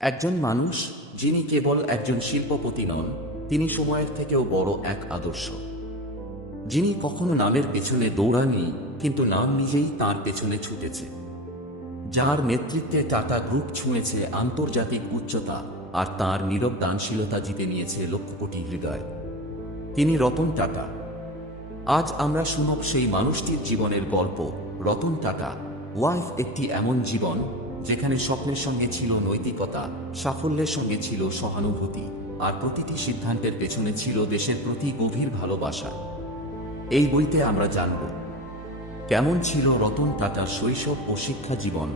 একজন মানুষ যিনি কেবল একজন শিল্পপতি নন, তিনি সময়ের থেকেও বড় এক আদর্শ। যিনি কখনো নামের পেছনে দৌড়াননি, কিন্তু নাম নিজেই তার পেছনে ছুটেছে। যার নেতৃত্বে টাটা গ্রুপ ছুঁয়েছে আন্তর্জাতিক উচ্চতা, আর তার নীরব দানশীলতা জিতে নিয়েছে লক্ষ কোটি হৃদয়। তিনি রতন টাটা। আজ আমরা শুনব সেই মানুষটির জীবনের গল্প। রতন টাটা ওয়াইফ একটি এমন জীবন যেখানে স্বপ্নের সঙ্গে ছিল নৈতিকতা, সাফল্যের সঙ্গে ছিল সহানুভূতি, আর প্রতিটি সিদ্ধান্তের পেছনে ছিল দেশের প্রতি গভীর ভালোবাসা। এই বইতে আমরা জানব কেমন ছিল রতন টাটার শৈশব ও শিক্ষা জীবন,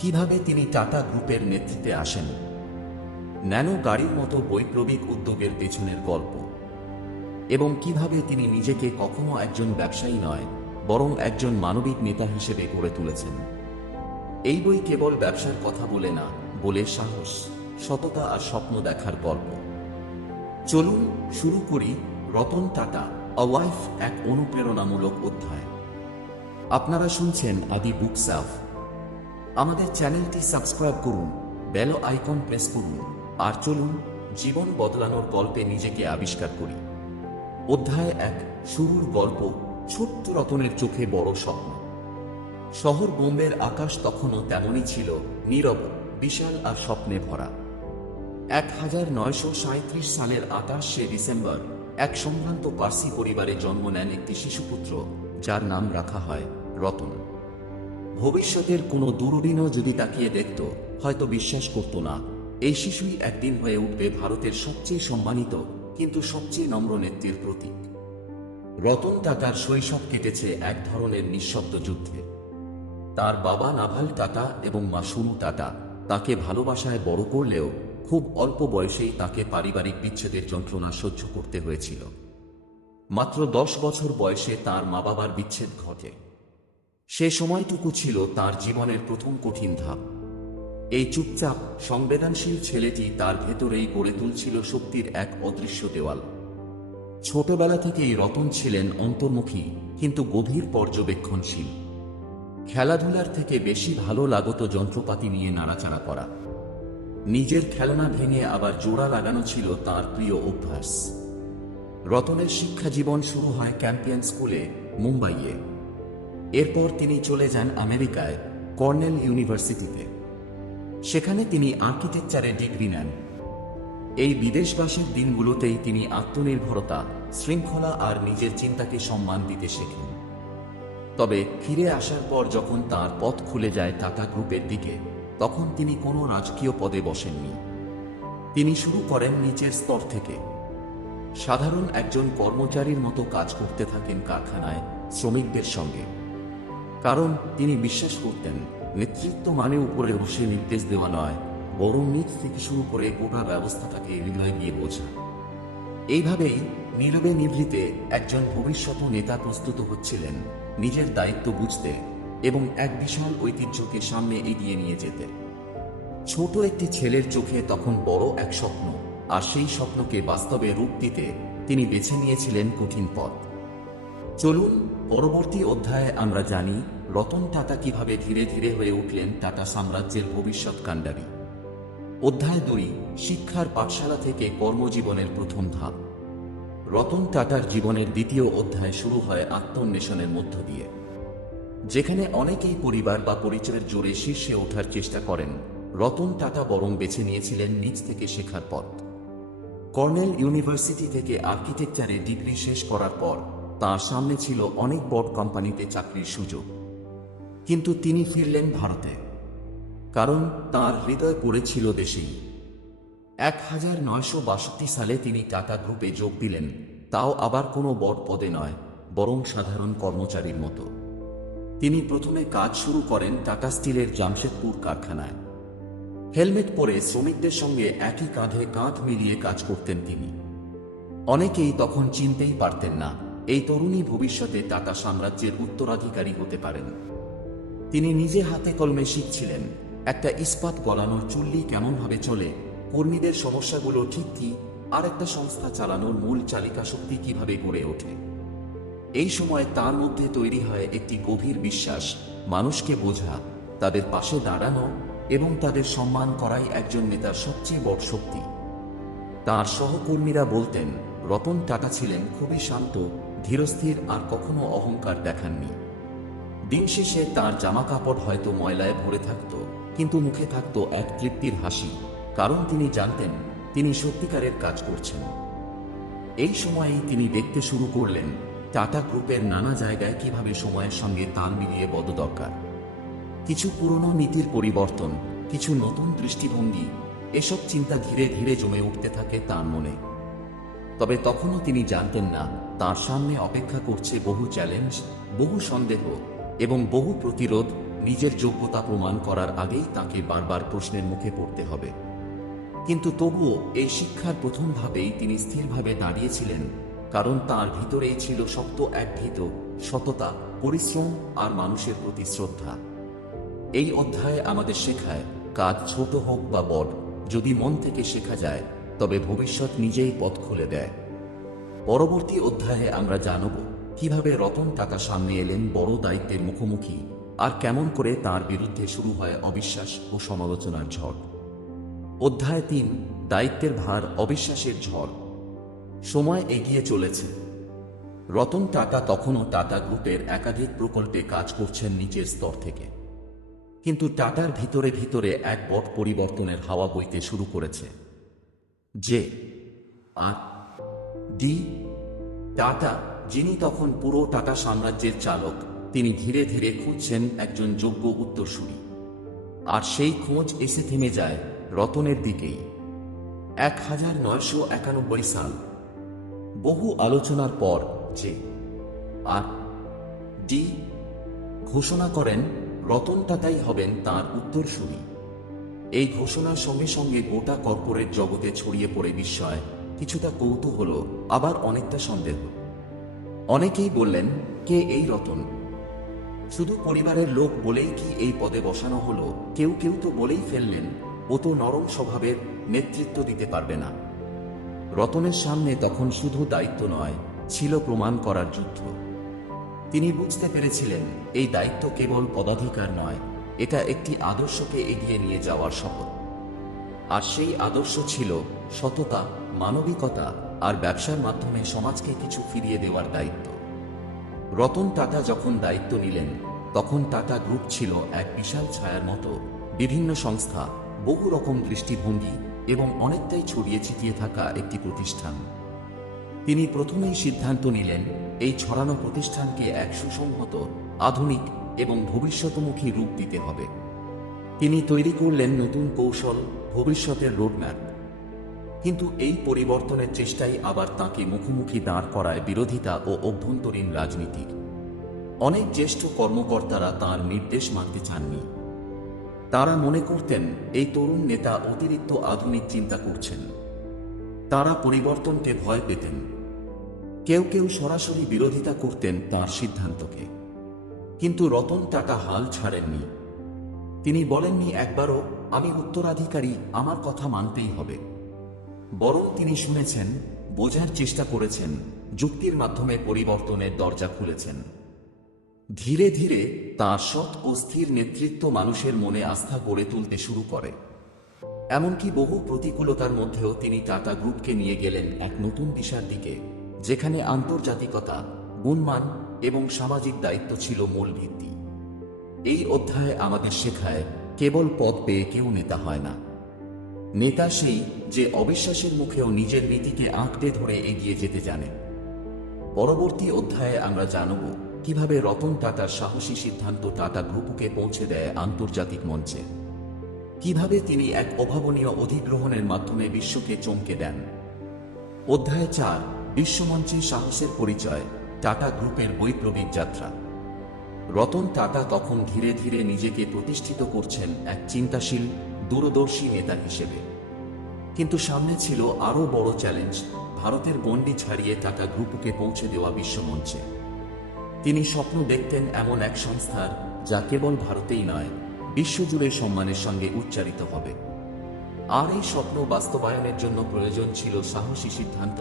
কিভাবে তিনি টাটা গ্রুপের নেতৃত্বে আসেন, ন্যানো গাড়ির মতো বৈপ্লবিক উদ্যোগের পেছনের গল্প, এবং কিভাবে তিনি নিজেকে কখনো একজন ব্যবসায়ী নয়, বরং একজন মানবিক নেতা হিসেবে গড়ে তুলেছেন। এই বই কেবল ব্যবসার কথা বলে না, বলে সাহস, সততা আর স্বপ্ন দেখার গল্প। চলুন শুরু করি। রতন টাটা আ ওয়াইফ, এক অনুপ্রেরণামূলক অধ্যায়। আপনারা শুনছেন আদি বুকশাফ। আমাদের চ্যানেলটি সাবস্ক্রাইব করুন, বেল আইকন প্রেস করুন, আর চলুন জীবন বদলানোর গল্পে নিজেকে আবিষ্কার করি। অধ্যায় 1, শুরুর গল্প। ছোট্ট রতনের চোখে বড় স্বপ্ন। শহর বোম্বের আকাশ তখনও তেমনই ছিল, নীরব, বিশাল আর স্বপ্নে ভরা। 1937 সালের 28শে ডিসেম্বর এক সম্ভ্রান্ত পার্সি পরিবারে জন্ম নেন একটি শিশুপুত্র, যার নাম রাখা হয় রতন। ভবিষ্যতের কোনো দূরদিনও যদি তাকিয়ে দেখত, হয়তো বিশ্বাস করত না এই শিশুই একদিন হয়ে উঠবে ভারতের সবচেয়ে সম্মানিত কিন্তু সবচেয়ে নম্র নেত্রীর প্রতীক। রতন টাটার শৈশব কেটেছে এক ধরনের নিঃশব্দ যুদ্ধে। তার বাবা নাভাল টাটা এবং মা সুনু টাটা তাকে ভালোবাসায় বড় করলেও খুব অল্প বয়সেই তাকে পারিবারিক বিচ্ছেদের যন্ত্রণা সহ্য করতে হয়েছিল। মাত্র 10 বছর বয়সে তার মা বাবার বিচ্ছেদ ঘটে। সে সময়টুকু ছিল তার জীবনের প্রথম কঠিন ধাপ। এই চুপচাপ, সংবেদনশীল ছেলেটি তার ভেতরেই গড়ে তুলছিল শক্তির এক অদৃশ্য দেওয়াল। ছোটবেলা থেকেই রতন ছিলেন অন্তর্মুখী কিন্তু গভীর পর্যবেক্ষণশীল। খেলাধুলার থেকে বেশি ভালো লাগত যন্ত্রপাতি নিয়ে নাড়াচাড়া করা। নিজের খেলনা ভেঙে আবার জোড়া লাগানো ছিল তার প্রিয় অভ্যাস। রতনের শিক্ষা জীবন শুরু হয় ক্যাম্পিয়ন স্কুলে, মুম্বাইয়ে। এরপর তিনি চলে যান আমেরিকায়, কর্নেল ইউনিভার্সিটিতে। সেখানে তিনি আর্কিটেকচারে ডিগ্রি নেন। এই বিদেশবাসের দিনগুলোতেই তিনি আত্মনির্ভরতা, শৃঙ্খলা আর নিজের চিন্তাকে সম্মান দিতে শেখেন। তবে ফিরে আসার পর যখন তার পথ খুলে যায় টাটা গ্রুপের দিকে, তখন তিনি কোনো রাজকীয় পদে বসেননি। তিনি শুরু করেন নিচের স্তর থেকে। সাধারণ একজন কর্মচারীর মতো কাজ করতে থাকেন কারখানায়, শ্রমিকদের সঙ্গে। কারণ তিনি বিশ্বাস করতেন, নেতৃত্ব মানে উপরে বসে নির্দেশ দেওয়া নয়, বরং নিচ থেকে শুরু করে গোটা ব্যবস্থাটাকে হৃদয়ে গিয়ে বোঝা। এইভাবেই নীরবে নিভৃতে একজন ভবিষ্যৎ নেতা প্রস্তুত হচ্ছিলেন, নিজের দায়িত্ব বুঝতে এবং এক বিশাল ঐতিহ্যকে সামনে এগিয়ে নিয়ে যেতে। ছোট একটি ছেলের চোখে তখন বড় এক স্বপ্ন, আর সেই স্বপ্নকে বাস্তবে রূপ দিতে তিনি বেছে নিয়েছিলেন কঠিন পথ। চলুন পরবর্তী অধ্যায়ে আমরা জানি রতন টাটা কিভাবে ধীরে ধীরে হয়ে উঠলেন টাটা সাম্রাজ্যের ভবিষ্যৎ কাণ্ডারী। অধ্যায় 2, শিক্ষার পাঠশালা থেকে কর্মজীবনের প্রথম ধাপ। রতন টাটার জীবনের দ্বিতীয় অধ্যায় শুরু হয় আত্মন্বেষণের মধ্য দিয়ে। যেখানে অনেকেই পরিবার বা পরিচয়ের জোরে শীর্ষে ওঠার চেষ্টা করেন, রতন টাটা বরং বেছে নিয়েছিলেন নিজ থেকে শেখার পথ। কর্নেল ইউনিভার্সিটি থেকে আর্কিটেকচারে ডিগ্রি শেষ করার পর তার সামনে ছিল অনেক বড় কোম্পানিতে চাকরির সুযোগ। কিন্তু তিনি ফিরলেন ভারতে, কারণ তার হৃদয় পড়েছিল দেশেই। 1962 সালে তিনি টাটা গ্রুপে যোগ দিলেন, তাও আবার কোনো বড় পদে নয়, বরং সাধারণ কর্মচারীর মতো। তিনি প্রথমে কাজ শুরু করেন টাটা স্টিলের জামশেদপুর কারখানায়। হেলমেট পরে শ্রমিকদের সঙ্গে একই কাঁধে কাঁধ মিলিয়ে কাজ করতেন তিনি। অনেকেই তখন চিনতেই পারতেন না এই তরুণী ভবিষ্যতে টাটা সাম্রাজ্যের উত্তরাধিকারী হতে পারেন। তিনি নিজে হাতে কলমে শিখছিলেন একটা ইস্পাত গলানোর চুল্লি কেমনভাবে চলে, কর্মীদের সমস্যাগুলো ঠিক কি, আর একটা সংস্থা চালানোর মূল চালিকা শক্তি কিভাবে গড়ে ওঠে। এই সময় তার মধ্যে তৈরি হয় একটি গভীর বিশ্বাস, মানুষকে বোঝা, তাদের পাশে দাঁড়ানো, এবং তাদের সম্মান করাই একজন নেতার সবচেয়ে বড় শক্তি। তার সহকর্মীরা বলতেন রতন টাটা ছিলেন খুবই শান্ত, ধীরস্থির আর কখনো অহংকার দেখাননি। দিন শেষে তার জামাকাপড় হয়তো ময়লায় ভরে থাকত, কিন্তু মুখে থাকত এক তৃপ্তির হাসি, কারণ তিনি জানতেন তিনি সত্যিকারের কাজ করছেন। এই সময়েই তিনি দেখতে শুরু করলেন টাটা গ্রুপের নানা জায়গায় কিভাবে সময়ের সঙ্গে তাল মিলিয়ে বড় দরকার। কিছু পুরনো নীতির পরিবর্তন, কিছু নতুন দৃষ্টিভঙ্গি, এসব চিন্তা ধীরে ধীরে জমে উঠতে থাকে তার মনে। তবে তখনও তিনি জানতেন না তার সামনে অপেক্ষা করছে বহু চ্যালেঞ্জ, বহু সন্দেহ এবং বহু প্রতিরোধ। নিজের যোগ্যতা প্রমাণ করার আগেই তাকে বারবার প্রশ্নের মুখে পড়তে হবে। কিন্তু তবুও এই শিক্ষার প্রথম ধাপেই তিনি স্থিরভাবে দাঁড়িয়েছিলেন, কারণ তার ভিতরেই ছিল শক্ত এক ভীত, সততা, পরিশ্রম আর মানুষের প্রতি শ্রদ্ধা। এই অধ্যায়ে আমাদের শেখায় কাজ ছোট হোক বা বড়, যদি মন থেকে শেখা যায় তবে ভবিষ্যৎ নিজেই পথ খুলে দেয়। পরবর্তী অধ্যায়ে আমরা জানব কিভাবে রতন টাটা সামনে এলেন বড় দায়িত্বের মুখোমুখি, আর কেমন করে তার বিরুদ্ধে শুরু হয় অবিশ্বাস ও সমালোচনার ঝড়। অধ্যায় 3, দায়িত্বের ভার, অবিশ্বাসের ঝড়। সময় এগিয়ে চলেছে। রতন টাটা তখনও টাটা গ্রুপের একাধিক প্রকল্পে কাজ করছেন নিচের স্তর থেকে। কিন্তু টাটার ভিতরে ভিতরে এক বড় পরিবর্তনের হাওয়া বইতে শুরু করেছে। যে আর ডি টাটা, যিনি তখন পুরো টাটা সাম্রাজ্যের চালক, তিনি ধীরে ধীরে খুঁজছেন একজন যোগ্য উত্তরসূরি। আর সেই খোঁজ এসে থেমে যায় রতনের দিকেই। 1991 সাল। বহু আলোচনার পর যে আর ডি ঘোষণা করেন রতন টাটাই হবেন তাঁর উত্তরসূরি। এই ঘোষণার সঙ্গে সঙ্গে গোটা কর্পোরেট জগতে ছড়িয়ে পড়ে বিস্ময়, কিছুটা কৌতূহল, আবার অনেকটা সন্দেহ। অনেকেই বললেন, কে এই রতন? শুধু পরিবারের লোক বলেই কি এই পদে বসানো হলো? কেউ কেউ তো বলেই ফেললেন, ও তো নরম স্বভাবের, নেতৃত্ব দিতে পারবে না। রতনের সামনে তখন শুধু দায়িত্ব নয়, ছিল প্রমাণ করার যুদ্ধ। তিনি বুঝতে পেরেছিলেন এই দায়িত্ব কেবল পদাধিকার নয়, এটা একটি আদর্শকে এগিয়ে নিয়ে যাওয়ার শপথ। আর সেই আদর্শ ছিল সততা, মানবিকতা আর ব্যবসার মাধ্যমে সমাজকে কিছু ফিরিয়ে দেওয়ার দায়িত্ব। রতন টাটা যখন দায়িত্ব নিলেন, তখন টাটা গ্রুপ ছিল এক বিশাল ছায়ার মতো, বিভিন্ন সংস্থা, বহু রকম দৃষ্টিভঙ্গি এবং অনেকটাই ছড়িয়ে ছিটিয়ে থাকা একটি প্রতিষ্ঠান। তিনি প্রথমেই সিদ্ধান্ত নিলেন এই ছড়ানো প্রতিষ্ঠানকে এক সুসংহত, আধুনিক এবং ভবিষ্যৎমুখী রূপ দিতে হবে। তিনি তৈরি করলেন নতুন কৌশল, ভবিষ্যতের রোডম্যাপ। কিন্তু এই পরিবর্তনের চেষ্টাই আবার তাঁকে মুখোমুখি দাঁড় করায় বিরোধিতা ও অভ্যন্তরীণ রাজনীতির। অনেক জ্যেষ্ঠ কর্মকর্তারা তাঁর নির্দেশ মানতে চাননি। তারা মনে করতেন এই তরুণ নেতা অতিরিক্ত আধুনিক চিন্তা করছেন। তারা পরিবর্তনকে ভয় পেতেন। কেউ কেউ সরাসরি বিরোধিতা করতেন তাঁর সিদ্ধান্তকে। কিন্তু রতন টাটা হাল ছাড়েননি। তিনি বলেননি একবারও, আমি উত্তরাধিকারী, আমার কথা মানতেই হবে। বরং তিনি শুনেছেন, বোঝার চেষ্টা করেছেন, যুক্তির মাধ্যমে পরিবর্তনের দরজা খুলেছেন। ধীরে ধীরে তাঁর সৎ ও স্থির নেতৃত্ব মানুষের মনে আস্থা গড়ে তুলতে শুরু করে। এমনকি বহু প্রতিকূলতার মধ্যেও তিনি টাটা গ্রুপকে নিয়ে গেলেন এক নতুন দিশার দিকে, যেখানে আন্তর্জাতিকতা, গুণমান এবং সামাজিক দায়িত্ব ছিল মূল ভিত্তি। এই অধ্যায়ে আমাদের শেখায়, কেবল পদ পেয়ে কেউ নেতা হয় না। নেতা সেই যে অবিশ্বাসের মুখেও নিজের নীতিকে আঁকড়ে ধরে এগিয়ে যেতে জানে। পরবর্তী অধ্যায়ে আমরা জানব কিভাবে রতন টাটার সাহসী সিদ্ধান্ত টাটা গ্রুপকে পৌঁছে দেয় আন্তর্জাতিক মঞ্চে, কিভাবে তিনি এক অভাবনীয় অধিগ্রহণের মাধ্যমে বিশ্বকে চমকে দেন। অধ্যায় 4, বিশ্বমঞ্চে সাহসের পরিচয়, টাটা গ্রুপের বৈপ্লবিক যাত্রা। রতন টাটা তখন ধীরে ধীরে নিজেকে প্রতিষ্ঠিত করছেন এক চিন্তাশীল, দূরদর্শী নেতা হিসেবে। কিন্তু সামনে ছিল আরও বড় চ্যালেঞ্জ, ভারতের গণ্ডি ছাড়িয়ে টাটা গ্রুপকে পৌঁছে দেওয়া বিশ্বমঞ্চে। তিনি স্বপ্ন দেখতেন এমন এক সংস্থার যা কেবল ভারতেই নয়, বিশ্বজুড়ে সম্মানের সঙ্গে উচ্চারিত হবে। আর এই স্বপ্ন বাস্তবায়নের জন্য প্রয়োজন ছিল সাহসী সিদ্ধান্ত,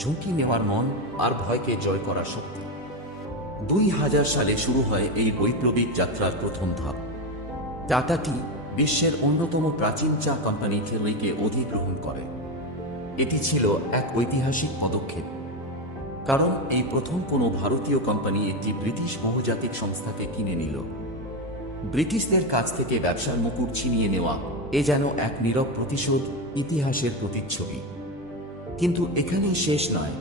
ঝুঁকি নেওয়ার মন আর ভয়কে জয় করার শক্তি। 2000 সালে শুরু হয় এই বৈপ্লবিক যাত্রার প্রথম ধাপ। টাটা টি বিশ্বের অন্যতম প্রাচীন চা কোম্পানি খেলইকে অধিগ্রহণ করে। এটি ছিল এক ঐতিহাসিক পদক্ষেপ, কারণ এই প্রথম কোনো ভারতীয় কোম্পানি একটি ব্রিটিশ বহুজাতিক সংস্থাকে কিনে নিল। ব্রিটিশদের কাছ থেকে ব্যবসার মুকুট ছিনিয়ে নেওয়া এ যেন এক নীরব প্রতিশোধ, ইতিহাসের প্রতিচ্ছবি। কিন্তু এখানেই শেষ নয়।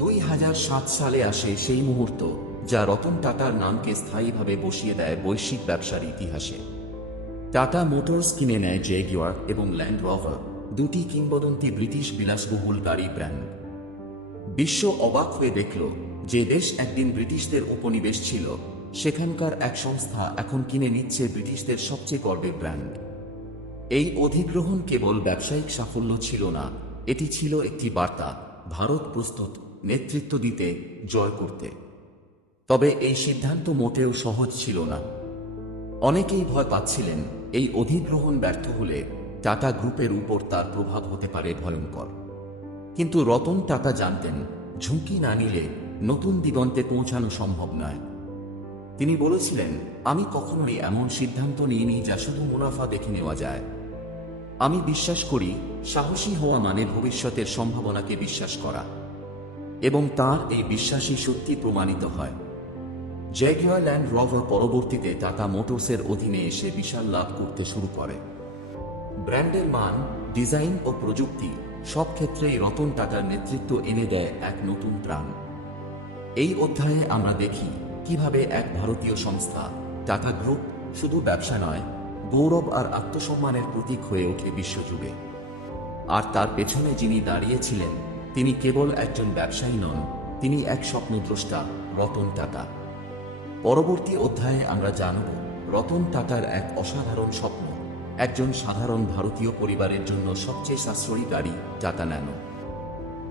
2007 সালে আসে সেই মুহূর্ত যা রতন টাটার নামকে স্থায়ীভাবে বসিয়ে দেয় বৈশ্বিক ব্যবসার ইতিহাসে। টাটা মোটরস কিনে নেয় জেগুয়ার এবং ল্যান্ড রোভার, দুটি কিংবদন্তি ব্রিটিশ বিলাসবহুল গাড়ি ব্র্যান্ড। বিশ্ব অবাক হয়ে দেখল যে দেশ একদিন ব্রিটিশদের উপনিবেশ ছিল, সেখানকার এক সংস্থা এখন কিনে নিচ্ছে ব্রিটিশদের সবচেয়ে গর্বের ব্র্যান্ড। এই অধিগ্রহণ কেবল ব্যবসায়িক সাফল্য ছিল না, এটি ছিল একটি বার্তা, ভারত প্রস্তুত নেতৃত্ব দিতে, জয় করতে। তবে এই সিদ্ধান্ত মোটেও সহজ ছিল না। অনেকেই ভয় পাচ্ছিলেন এই অধিগ্রহণ ব্যর্থ হলে টাটা গ্রুপের উপর তার প্রভাব হতে পারে ভয়ঙ্কর। কিন্তু রতন টাটা জানতেন ঝুঁকি না নিলে নতুন দিগন্তে পৌঁছানো সম্ভব নয়। তিনি বলেছিলেন, আমি কখনোই এমন সিদ্ধান্ত নিইনি যা শুধু মুনাফা দেখে নেওয়া যায়। আমি বিশ্বাস করি সাহসী হওয়া মানে ভবিষ্যতের সম্ভাবনাকে বিশ্বাস করা, এবং তার এই বিশ্বাসই সত্যি প্রমাণিত হয়। জেগুয়ার ল্যান্ড রোভার পরবর্তীতে টাটা মোটরসের অধীনে এসে বিশাল লাভ করতে শুরু করে। ব্র্যান্ডের মান, ডিজাইন ও প্রযুক্তি সব ক্ষেত্রেই রতন টাটার নেতৃত্ব এনে দেয় এক নতুন প্রাণ। এই অধ্যায়ে আমরা দেখি কিভাবে এক ভারতীয় সংস্থা টাটা গ্রুপ শুধু ব্যবসা নয়, গৌরব আর আত্মসম্মানের প্রতীক হয়ে ওঠে বিশ্বজুড়ে। আর তার পেছনে যিনি দাঁড়িয়েছিলেন তিনি কেবল একজন ব্যবসায়ী নন, তিনি এক স্বপ্নদ্রষ্টা, রতন টাটা। পরবর্তী অধ্যায়ে আমরা জানব রতন টাটার এক অসাধারণ স্বপ্ন, একজন সাধারণ ভারতীয় পরিবারের জন্য সবচেয়ে সাশ্রয়ী গাড়ি টাটা ন্যানো।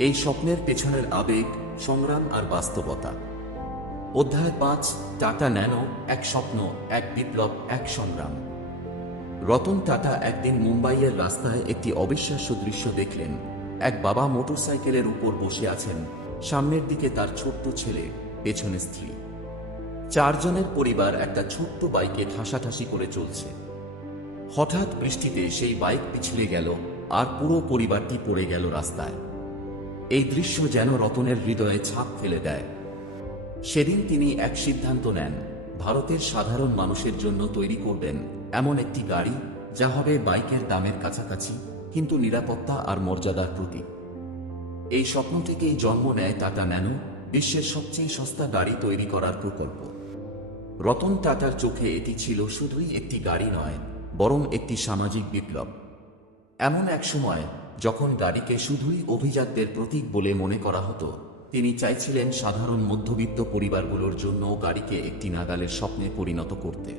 এই স্বপ্নের পেছনের আবেগ, সংগ্রাম আর বাস্তবতা। অধ্যায় 5, টাটা ন্যানো, এক স্বপ্ন, এক বিপ্লব, এক সংগ্রাম। রতন টাটা একদিন মুম্বাইয়ের রাস্তায় একটি অবিশ্বাস্য দৃশ্য দেখলেন। এক বাবা মোটরসাইকেলের উপর বসে আছেন, সামনের দিকে তার ছোট্ট ছেলে, পেছনে স্ত্রী। 4 জনের পরিবার একটা ছোট্ট বাইকে ঠাসাঠাসি করে চলছে। হঠাৎ বৃষ্টিতে সেই বাইক পিছলে গেল আর পুরো পরিবারটি পড়ে গেল রাস্তায়। এই দৃশ্য যেন রতনের হৃদয়ে ছাপ ফেলে দেয়। সেদিন তিনি এক সিদ্ধান্ত নেন, ভারতের সাধারণ মানুষের জন্য তৈরি করবেন এমন একটি গাড়ি যা হবে বাইকের দামের কাছাকাছি, কিন্তু নিরাপত্তা আর মর্যাদার প্রতীক। এই স্বপ্ন থেকেই জন্ম নেয় টাটা ন্যানো, বিশ্বের সবচেয়ে সস্তা গাড়ি তৈরি করার প্রকল্প। রতন টাটার চোখে এটি ছিল শুধুই একটি গাড়ি নয়, বরং একটি সামাজিক বিপ্লব। এমন এক সময় যখন গাড়িকে শুধুই অভিজাতদের প্রতীক বলে মনে করা হতো, তিনি চাইছিলেন সাধারণ মধ্যবিত্ত পরিবারগুলোর জন্য গাড়িকে একটি নাগালের স্বপ্নে পরিণত করতে।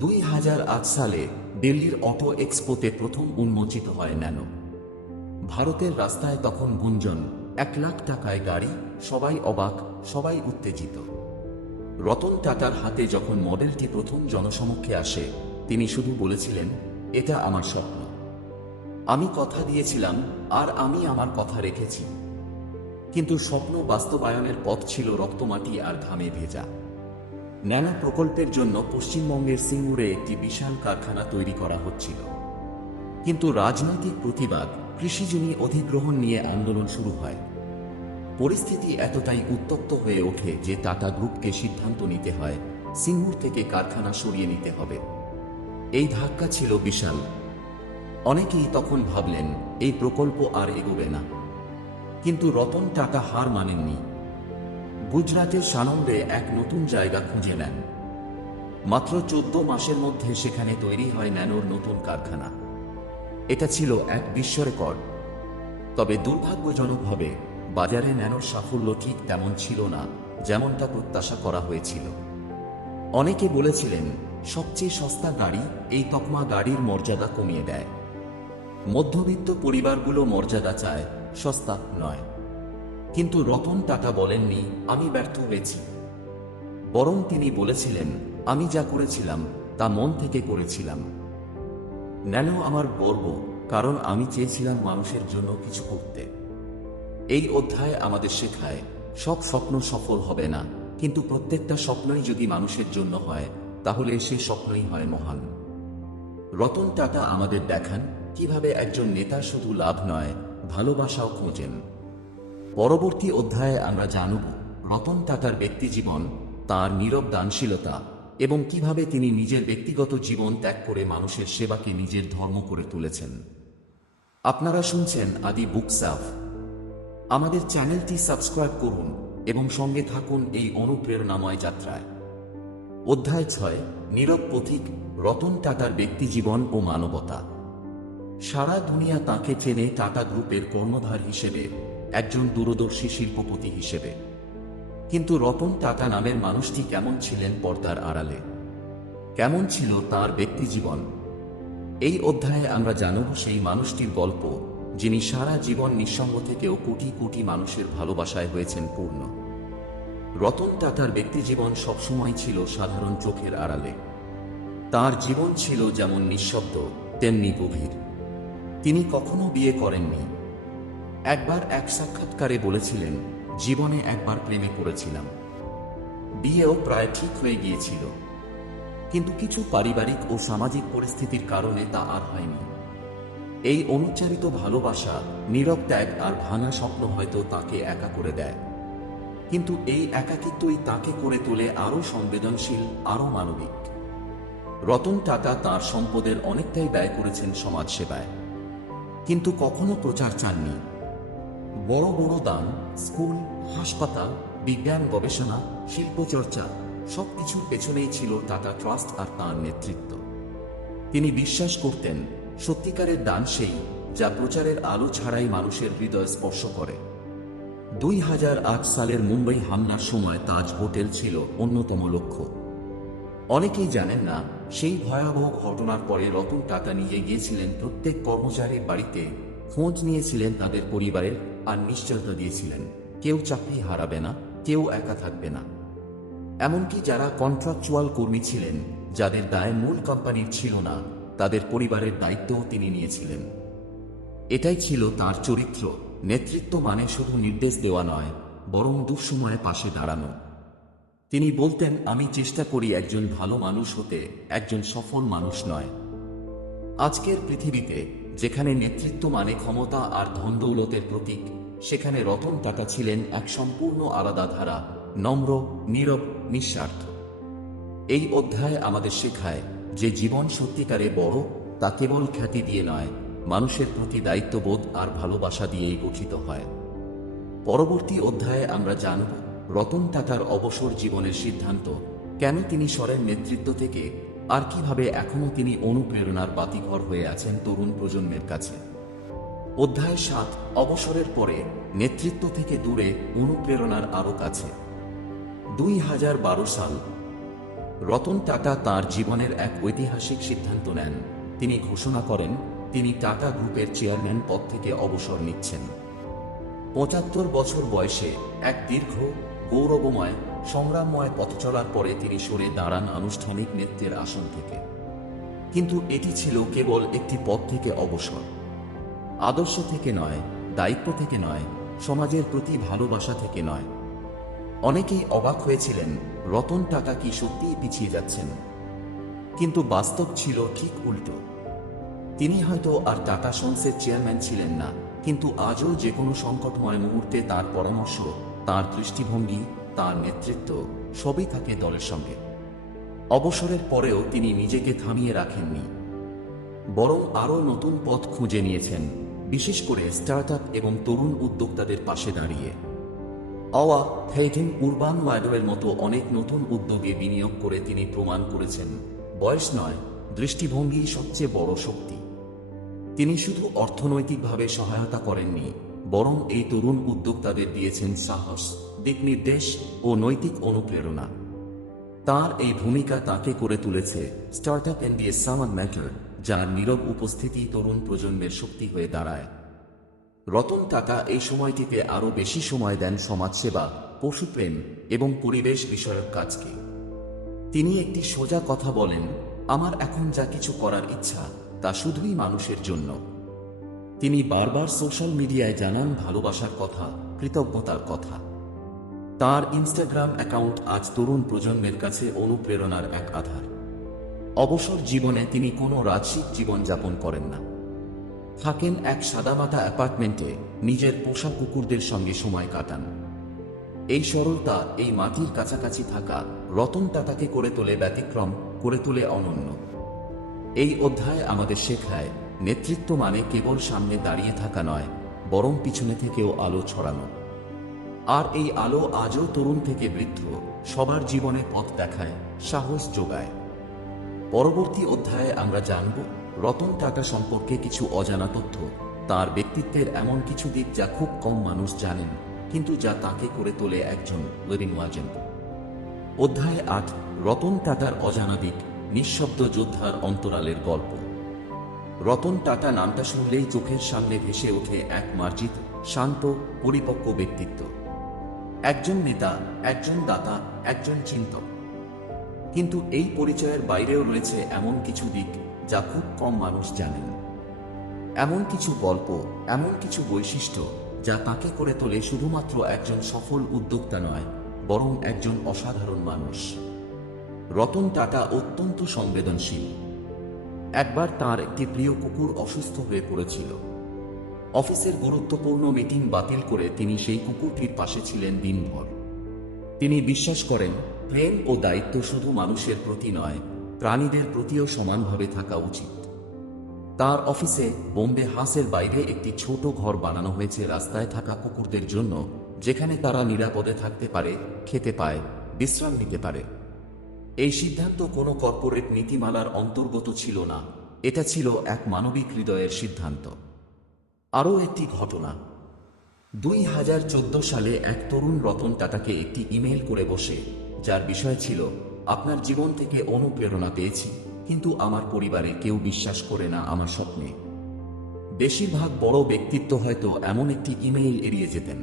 2008 সালে দিল্লির অটো এক্সপোতে প্রথম উন্মোচিত হয় ন্যানো। ভারতের রাস্তায় তখন গুঞ্জন, 1 লাখ টাকায় গাড়ি, সবাই অবাক, সবাই উত্তেজিত। রতন টাটার হাতে যখন মডেলটি প্রথম জনসমক্ষে আসে, তিনি শুধু বলেছিলেন, এটা আমার স্বপ্ন, আমি কথা দিয়েছিলাম আর আমি আমার কথা রেখেছি। কিন্তু স্বপ্ন বাস্তবায়নের পথ ছিল রক্তমাটি আর ঘামে ভেজা। ন্যানো প্রকল্পের জন্য পশ্চিমবঙ্গের সিঙ্গুরে একটি বিশাল কারখানা তৈরি করা হচ্ছিল। কিন্তু রাজনৈতিক প্রতিবাদ, কৃষিজমি অধিগ্রহণ নিয়ে আন্দোলন শুরু হয়। পরিস্থিতি এতটাই উত্তপ্ত হয়ে ওঠে যে টাটা গ্রুপকে সিদ্ধান্ত নিতে হয়, সিঙ্গুর থেকে কারখানা সরিয়ে নিতে হবে। এই ধাক্কা ছিল বিশাল। অনেকেই তখন ভাবলেন এই প্রকল্প আর এগোবে না। কিন্তু রতন টাটা হার মানেননি। গুজরাটের সানন্দে এক নতুন জায়গা খুঁজে নেন। মাত্র 14 মাসের মধ্যে সেখানে তৈরি হয় ন্যানোর নতুন কারখানা। এটা ছিল এক বিশ্ব রেকর্ড। তবে দুর্ভাগ্যজনকভাবে বাজারে ন্যানোর সাফল্য ঠিক তেমন ছিল না যেমনটা প্রত্যাশা করা হয়েছিল। অনেকে বলেছিলেন সবচেয়ে সস্তা গাড়ি, এই তকমা গাড়ির মর্যাদা কমিয়ে দেয়। মধ্যবিত্ত পরিবারগুলো মর্যাদা চায়, সস্তা নয়। কিন্তু রতন টাটা বলেননি আমি ব্যর্থ হয়েছি, বরং তিনি বলেছিলেন আমি যা করেছিলাম তা মন থেকে করেছিলাম। ন্যানো আমার গর্ব, কারণ আমি চেয়েছিলাম মানুষের জন্য কিছু করতে। এই অধ্যায় আমাদের শেখায় সব স্বপ্ন সফল হবে না, কিন্তু প্রত্যেকটা স্বপ্নই যদি মানুষের জন্য হয় তাহলে সে স্বপ্নই হয় মহান। রতন টাটা আমাদের দেখান কিভাবে একজন নেতা শুধু লাভ নয়, ভালোবাসাও খোঁজেন। পরবর্তী অধ্যায়ে আমরা জানব রতন টাটার ব্যক্তিজীবন, তাঁর নীরব দানশীলতা এবং কিভাবে তিনি নিজের ব্যক্তিগত জীবন ত্যাগ করে মানুষের সেবাকে নিজের ধর্ম করে তুলেছেন। আপনারা শুনছেন আদি বুকসাফ। আমাদের চ্যানেলটি সাবস্ক্রাইব করুন এবং সঙ্গে থাকুন এই অনুপ্রেরণাময় যাত্রায়। অধ্যায় 6, নীরব পথিক, রতন টাটার ব্যক্তিজীবন ও মানবতা। সারা দুনিয়া তাঁকে চেনে টাটা গ্রুপের কর্ণধার হিসেবে, একজন দূরদর্শী শিল্পপতি হিসেবে। কিন্তু রতন টাটা নামের মানুষটি কেমন ছিলেন পর্দার আড়ালে? কেমন ছিল তাঁর ব্যক্তিজীবন? এই অধ্যায়ে আমরা জানব সেই মানুষটির গল্প, যিনি সারা জীবন নিঃসঙ্গ থেকেও কোটি কোটি মানুষের ভালোবাসায় হয়েছেন পূর্ণ। রতন টাটার ব্যক্তিজীবন সবসময় ছিল সাধারণ চোখের আড়ালে। তার জীবন ছিল যেমন নিঃশব্দ, তেমনি গভীর। তিনি কখনো বিয়ে করেননি। একবার এক সাক্ষাৎকারে বলেছিলেন, জীবনে একবার প্রেমে পড়েছিলাম। বিয়েও প্রায় ঠিক হয়ে গিয়েছিল, কিন্তু কিছু পারিবারিক ও সামাজিক পরিস্থিতির কারণে তা আর হয়নি। এই অনুচ্চারিত ভালোবাসা, নীরব ত্যাগ আর ভাঙা স্বপ্ন হয়তো তাকে একা করে দেয়, কিন্তু এই একাকিত্বই তাকে করে তোলে আরও সংবেদনশীল, আরও মানবিক। রতন টাটা তাঁর সম্পদের অনেকটাই ব্যয় করেছেন সমাজসেবায়, কিন্তু কখনো প্রচার চাননি। বড় বড় দান, স্কুল, হাসপাতাল, বিজ্ঞান গবেষণা, শিল্পচর্চা সবকিছুর পেছনেই ছিল টাটা ট্রাস্ট আর তাঁর নেতৃত্ব। তিনি বিশ্বাস করতেন, সত্যিকারের দান সেই, যা প্রচারের আলো ছাড়াই মানুষের হৃদয় স্পর্শ করে। 2008 সালের মুম্বাই হামলার সময় তাজ হোটেল ছিল অন্যতম লক্ষ্য। অনেকেই জানেন না, সেই ভয়াবহ ঘটনার পরে রতন টাটা নিজে গিয়েছিলেন প্রত্যেক কর্মচারীর বাড়িতে, খোঁজ নিয়েছিলেন তাদের পরিবারের, আর নিশ্চয়তা দিয়েছিলেন কেউ চাকরি হারাবে না, কেউ একা থাকবে না। এমনকি যারা কন্ট্রাকচুয়াল কর্মী ছিলেন, যাদের দায় মূল কোম্পানির ছিল না, তাদের পরিবারের দায়িত্বও তিনি নিয়েছিলেন। এটাই ছিল তার চরিত্র। নেতৃত্ব মানে শুধু নির্দেশ দেওয়া নয়, বরং দুঃসময়ে পাশে দাঁড়ানো। তিনি বলতেন, আমি চেষ্টা করি একজন ভালো মানুষ হতে, একজন সফল মানুষ নয়। আজকের পৃথিবীতে যেখানে নেতৃত্ব মানে ক্ষমতা আর ধনদৌলতের প্রতীক, সেখানে রতন টাটা ছিলেন এক সম্পূর্ণ আলাদা ধারা, নম্র, নীরব, নিঃস্বার্থ। এই অধ্যায় আমাদের শেখায় যে জীবন সত্যিকারে বড়, তা কেবল খ্যাতি দিয়ে নয়, মানুষের প্রতি দায়িত্ববোধ আর ভালোবাসা দিয়েই গঠিত হয়। পরবর্তী অধ্যায়ে আমরা জানব রতন টাটার অবসর জীবনের সিদ্ধান্ত, কেন তিনি সরেন নেতৃত্ব থেকে, আর কিভাবে এখনও তিনি অনুপ্রেরণার বাতিঘর হয়ে আছেন তরুণ প্রজন্মের কাছে। অধ্যায় 7, অবসরের পরে, নেতৃত্ব থেকে দূরে, অনুপ্রেরণার আরও কাছে। 2012 সাল, রতন টাটা তাঁর জীবনের এক ঐতিহাসিক সিদ্ধান্ত নেন। তিনি ঘোষণা করেন তিনি টাটা গ্রুপের চেয়ারম্যান পদ থেকে অবসর নিচ্ছেন। 75 বছর বয়সে এক দীর্ঘ, গৌরবময়, সংগ্রামময় পথ চলার পরে তিনি সরে দাঁড়ান আনুষ্ঠানিক নেতৃত্বের আসন থেকে। কিন্তু এটি ছিল কেবল একটি পদ থেকে অবসর। আদর্শ থেকে নয়, দায়িত্ব থেকে নয়, সমাজের প্রতি ভালোবাসা থেকে নয়। অনেকেই অবাক হয়েছিলেন, রতন টাটা কি সত্যিই পিছিয়ে যাচ্ছেন? কিন্তু বাস্তব ছিল ঠিক উল্টো। তিনি হয়তো আর টাটা সন্সের চেয়ারম্যান ছিলেন না, কিন্তু আজও যে কোনো সংকটময় মুহূর্তে তার পরামর্শ, তার দৃষ্টিভঙ্গি, তার নেতৃত্ব সবই থাকে দলের সঙ্গে। অবসরের পরেও তিনি নিজেকে থামিয়ে রাখেননি, বরং আরও নতুন পথ খুঁজে নিয়েছেন, বিশেষ করে স্টার্টআপ এবং তরুণ উদ্যোক্তাদের পাশে দাঁড়িয়ে। আওয়া, থেইটিং, উরবান ওয়াইডোয়ের মতো অনেক নতুন উদ্যোগে বিনিয়োগ করে তিনি প্রমাণ করেছেন, বয়স নয়, দৃষ্টিভঙ্গি সবচেয়ে বড় শক্তি। তিনি শুধু অর্থনৈতিকভাবে সহায়তা করেননি, বরং এই তরুণ উদ্যোক্তাদের দিয়েছেন সাহস, দিকনির্দেশ ও নৈতিক অনুপ্রেরণা। তার এই ভূমিকা তাকে করে তুলেছে স্টার্টআপ ইন্ডিয়া সামান ম্যাটার, যার নীরব উপস্থিতি তরুণ প্রজন্মের শক্তি হয়ে দাঁড়ায়। রতন টাটা এই সময়টিতে আরও বেশি সময় দেন সমাজসেবা, পশুপ্রেম এবং পরিবেশ বিষয়ক কাজকে। তিনি একটি সোজা কথা বলেন, আমার এখন যা কিছু করার ইচ্ছা তা শুধুই মানুষের জন্য। তিনি বারবার সোশ্যাল মিডিয়ায় জানান ভালোবাসার কথা, কৃতজ্ঞতার কথা। তার ইনস্টাগ্রাম অ্যাকাউন্ট আজ তরুণ প্রজন্মের কাছে অনুপ্রেরণার এক আধার। অবসর জীবনে তিনি কোনো রাজসিক জীবনযাপন করেন না। থাকেন এক সাদামাটা অ্যাপার্টমেন্টে, নিজের পোষা কুকুরদের সঙ্গে সময় কাটান। এই সরলতা, এই মাটির কাছাকাছি থাকা রতন টাটাকে করে তোলে ব্যতিক্রম, করে তোলে অনন্য। এই অধ্যায় আমাদের শেখায়, নেতৃত্ব মানে কেবল সামনে দাঁড়িয়ে থাকা নয়, বরং পিছনে থেকেও আলো ছড়ানো। আর এই আলো আজও তরুণ থেকে বৃদ্ধ সবার জীবনে পথ দেখায়, সাহস যোগায়। পরবর্তী অধ্যায়ে আমরা জানব রতন টাটা সম্পর্কে কিছু অজানা তথ্য, তার ব্যক্তিত্বের এমন কিছু দিক যা খুব কম মানুষ জানেন, কিন্তু যা তাকে করে তোলে একজন লিভিং লেজেন্ড। অধ্যায় ৮, রতন টাটার অজানা দিক, নিঃশব্দ যোদ্ধার অন্তরালের গল্প। রতন টাটা নামটা শুনলেই চোখের সামনে ভেসে ওঠে এক মার্জিত, শান্ত, পরিপক্ক ব্যক্তিত্ব। একজন নেতা, একজন দাতা, একজন চিন্তক। কিন্তু এই পরিচয়ের বাইরেও রয়েছে এমন কিছু দিক যা খুব কম মানুষ জানেন। এমন কিছু গল্প, এমন কিছু বৈশিষ্ট্য যা তাকে করে তোলে শুধুমাত্র একজন সফল উদ্যোক্তা নয়, বরং একজন অসাধারণ মানুষ। রতন টাটা অত্যন্ত সংবেদনশীল। একবার তার একটি প্রিয় কুকুর অসুস্থ হয়ে পড়েছিল। অফিসের গুরুত্বপূর্ণ মিটিং বাতিল করে তিনি সেই কুকুরটির পাশে ছিলেন দিনভর। তিনি বিশ্বাস করেন, প্রেম ও দায়িত্ব শুধু মানুষের প্রতি নয়, প্রাণীদের প্রতিও সমানভাবে থাকা উচিত। তার অফিসে বোম্বে হাউসের বাইরে একটি ছোট ঘর বানানো হয়েছে রাস্তায় থাকা কুকুরদের জন্য, যেখানে তারা নিরাপদে থাকতে পারে, খেতে পায়, বিশ্রাম নিতে পারে। এই সিদ্ধান্ত কোনো কর্পোরেট নীতিমালার অন্তর্গত ছিল না, এটা ছিল এক মানবিক হৃদয়ের সিদ্ধান্ত। আরও একটি ঘটনা, 2014 সালে এক তরুণ রতন টাটাকে একটি ইমেল করে বসে, যার বিষয় ছিল, আপনার জীবন থেকে অনুপ্রেরণা পেয়েছি, কিন্তু আমার পরিবারে কেউ বিশ্বাস করে না আমার স্বপ্নে। বেশিরভাগ বড় ব্যক্তিত্ব হয়তো এমন একটি ইমেইল এড়িয়ে যেতেন,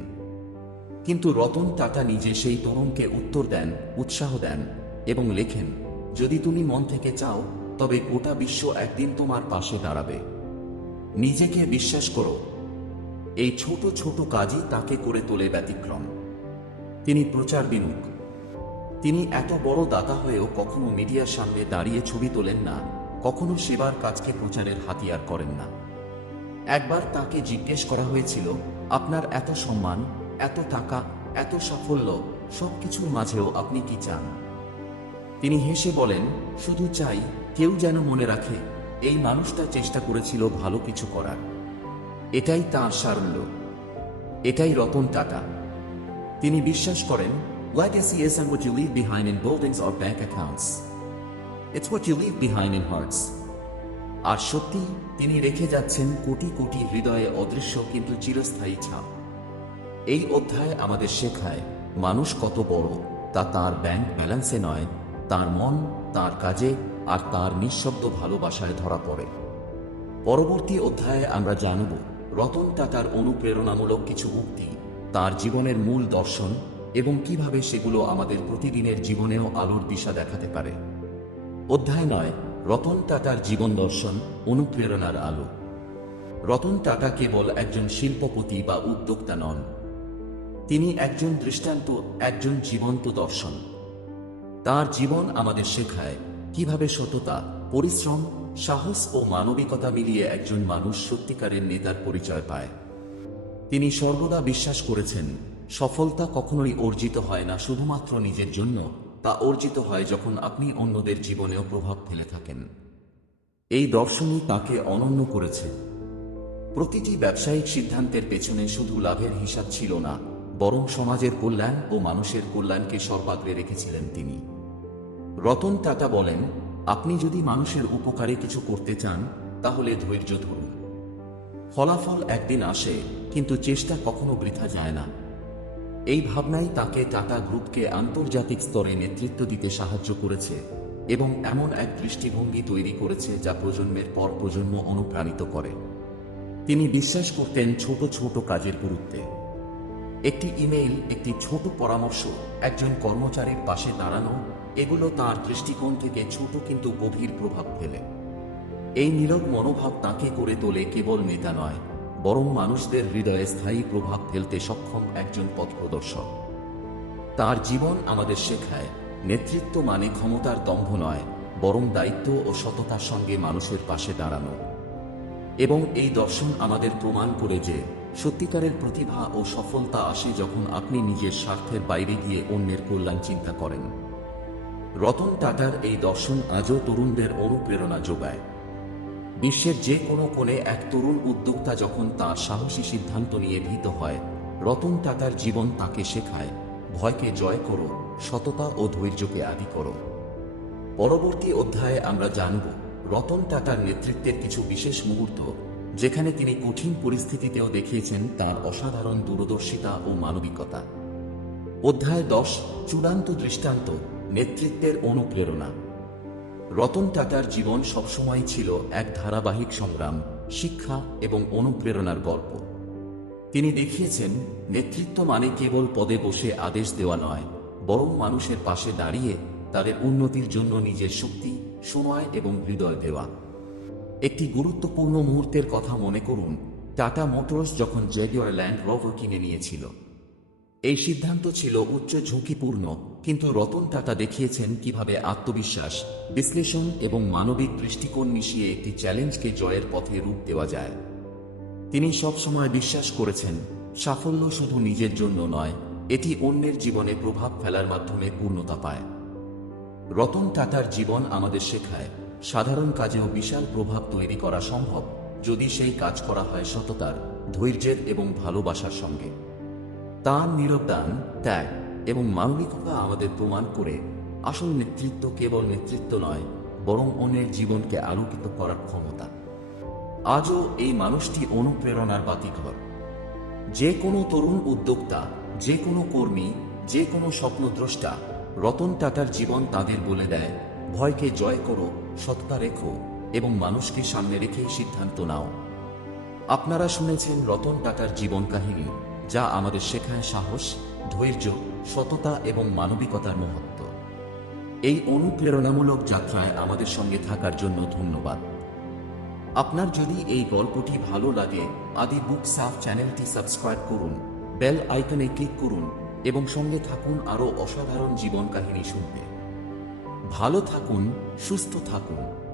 কিন্তু রতন টাটা নিজে সেই তরুণকে উত্তর দেন, উৎসাহ দেন এবং লেখেন, যদি তুমি মন থেকে চাও, তবে গোটা বিশ্ব একদিন তোমার পাশে দাঁড়াবে। নিজেকে বিশ্বাস করো। এই ছোট ছোট কাজই তাকে করে তোলে ব্যতিক্রম। তিনি প্রচার বিমুখ। তিনি এত বড় দাতা হয়েও কখনো মিডিয়ার সামনে দাঁড়িয়ে ছবি তোলেন না, কখনো সেবার কাজকে প্রচারের হাতিয়ার করেন না। একবার তাকে জিজ্ঞেস করা হয়েছিল, আপনার এত সম্মান, এত টাকা, এত সাফল্য, সবকিছুর মাঝেও আপনি কি চান? তিনি হেসে বলেন, শুধু চাই কেউ যেন মনে রাখে এই মানুষটা চেষ্টা করেছিল ভালো কিছু করার। এটাই তাঁর সারল্য, এটাই রতন টাটা। তিনি বিশ্বাস করেন, legacy isn't what you leave behind in buildings or bank accounts. It's what you leave behind in hearts. আর সত্যি, তিনি রেখে যাচ্ছেন কোটি কোটি হৃদয়ে অদৃশ্য কিন্তু চিরস্থায়ী ছাপ। এই অধ্যায় আমাদের শেখায়, মানুষ কত বড় তা তার ব্যাংক ব্যালেন্সে নয়, তার মন, তার কাজে আর তার নিঃশব্দ ভালোবাসায় ধরা পড়ে। পরবর্তী অধ্যায়ে আমরা জানব রতন টাটার অনুপ্রেরণামূলক কিছু উক্তি, তার জীবনের মূল দর্শন এবং কিভাবে সেগুলো আমাদের প্রতিদিনের জীবনেও আলোর দিশা দেখাতে পারে। অধ্যায় 9, রতন টাটার জীবন দর্শন, অনুপ্রেরণার আলো। রতন টাটা কেবল একজন শিল্পপতি বা উদ্যোক্তা নন, তিনি একজন দৃষ্টান্ত, একজন জীবন্ত দর্শন। তার জীবন আমাদের শেখায় কিভাবে সততা, পরিশ্রম, সাহস ও মানবিকতা মিলিয়ে একজন মানুষ সত্যিকারের নেতার পরিচয় পায়। তিনি সর্বদা বিশ্বাস করেছেন, সফলতা কখনোই অর্জিত হয় না শুধুমাত্র নিজের জন্য, তা অর্জিত হয় যখন আপনি অন্যদের জীবনেও প্রভাব ফেলে থাকেন। এই দর্শনই তাকে অনন্য করেছে। প্রতিটি ব্যবসায়িক সিদ্ধান্তের পেছনে শুধু লাভের হিসাব ছিল না, বরং সমাজের কল্যাণ ও মানুষের কল্যাণকে সর্বাগ্রে রেখেছিলেন তিনি। রতন টাটা বলেন, আপনি যদি মানুষের উপকারে কিছু করতে চান, তাহলে ধৈর্য ধরুন। ফলাফল একদিন আসে, কিন্তু চেষ্টা কখনো বৃথা যায় না। এই ভাবনাই তাকে টাটা গ্রুপকে আন্তর্জাতিক স্তরে নেতৃত্ব দিতে সাহায্য করেছে এবং এমন এক দৃষ্টিভঙ্গি তৈরি করেছে যা প্রজন্মের পর প্রজন্ম অনুপ্রাণিত করে। তিনি বিশ্বাস করতেন ছোট ছোট কাজের গুরুত্বে। একটি ইমেইল, একটি ছোট পরামর্শ, একজন কর্মচারীর পাশে দাঁড়ানো, এগুলো তার দৃষ্টিকোণ থেকে ছোট কিন্তু গভীর প্রভাব ফেলে। এই নীরব মনোভাব তাকে করে তোলে কেবল নেতা নয়, বরং মানুষদের হৃদয়ে স্থায়ী প্রভাব ফেলতে সক্ষম একজন পথপ্রদর্শক। তার জীবন আমাদের শেখায়, নেতৃত্ব মানে ক্ষমতার দম্ভ নয়, বরং দায়িত্ব ও সততার সঙ্গে মানুষের পাশে দাঁড়ানো। এবং এই দর্শন আমাদের প্রমাণ করে যে সত্যিকারের প্রতিভা ও সফলতা আসে যখন আপনি নিজের স্বার্থের বাইরে গিয়ে অন্যের কল্যাণ চিন্তা করেন। রতন টাটার এই দর্শন আজও তরুণদের অনুপ্রেরণা যোগায়। বিশ্বের যে কোনো কোণে এক তরুণ উদ্যোক্তা যখন তার সাহসী সিদ্ধান্ত নিয়ে ভীত হয়, রতন টাটার জীবন তাকে শেখায়, ভয়কে জয় করো, সততা ও ধৈর্যকে আদি করো। পরবর্তী অধ্যায়ে আমরা জানব রতন টাটার নেতৃত্বের কিছু বিশেষ মুহূর্ত, যেখানে তিনি কঠিন পরিস্থিতিতেও দেখিয়েছেন তার অসাধারণ দূরদর্শিতা ও মানবিকতা। অধ্যায় 10, চূড়ান্ত দৃষ্টান্ত, নেতৃত্বের অনুপ্রেরণা। রতন টাটার জীবন সবসময় ছিল এক ধারাবাহিক সংগ্রাম, শিক্ষা এবং অনুপ্রেরণার গল্প। তিনি দেখিয়েছেন নেতৃত্ব মানে কেবল পদে বসে আদেশ দেওয়া নয়, বরং মানুষের পাশে দাঁড়িয়ে তাদের উন্নতির জন্য নিজের শক্তি, সময় এবং হৃদয় দেওয়া। একটি গুরুত্বপূর্ণ মুহূর্তের কথা মনে করুন, টাটা মোটরস যখন জ্যাগুয়ার ল্যান্ড রোভার কিনে নিয়েছিল। এই সিদ্ধান্ত ছিল উচ্চ ঝুঁকিপূর্ণ, কিন্তু রতন টাটা দেখিয়েছেন কিভাবে আত্মবিশ্বাস, বিশ্লেষণ এবং মানবিক দৃষ্টিকোণ মিশিয়ে একটি চ্যালেঞ্জকে জয়ের পথে রূপ দেওয়া যায়। তিনি সবসময় বিশ্বাস করেছেন সাফল্য শুধু নিজের জন্য নয়, এটি অন্যের জীবনে প্রভাব ফেলার মাধ্যমে পূর্ণতা পায়। রতন টাটার জীবন আমাদের শেখায় সাধারণ কাজেও বিশাল প্রভাব তৈরি করা সম্ভব, যদি সেই কাজ করা হয় সততার, ধৈর্যের এবং ভালোবাসার সঙ্গে। তাঁর নীরবদান, ত্যাগ এবং মানবিকতা আমাদের প্রমাণ করে আসল নেতৃত্ব কেবল নেতৃত্ব নয়, বরং অন্যের জীবনকে আলোকিত করার ক্ষমতা। আজও এই মানুষটি অনুপ্রেরণার বাতিঘর। যে কোনো তরুণ উদ্যোক্তা, যে কোনো কর্মী, যে কোনো স্বপ্নদ্রষ্টা, রতন টাটার জীবন তাদের বলে দেয়, ভয়কে জয় করো, সততা রেখো এবং মানুষকে সামনে রেখেই সিদ্ধান্ত নাও। আপনারা শুনেছেন রতন টাটার জীবন কাহিনী, যা আমাদের শেখায় সাহস, ধৈর্য, সততা এবং মানবিকতার মহত্ব। এই অনুপ্রেরণামূলক যাত্রায় আমাদের সঙ্গে থাকার জন্য ধন্যবাদ। আপনার যদি এই গল্পটি ভালো লাগে, আদি বুক সাফ চ্যানেলটি সাবস্ক্রাইব করুন, বেল আইকনে ক্লিক করুন এবং সঙ্গে থাকুন আরও অসাধারণ জীবন কাহিনী শুনতে। ভালো থাকুন, সুস্থ থাকুন।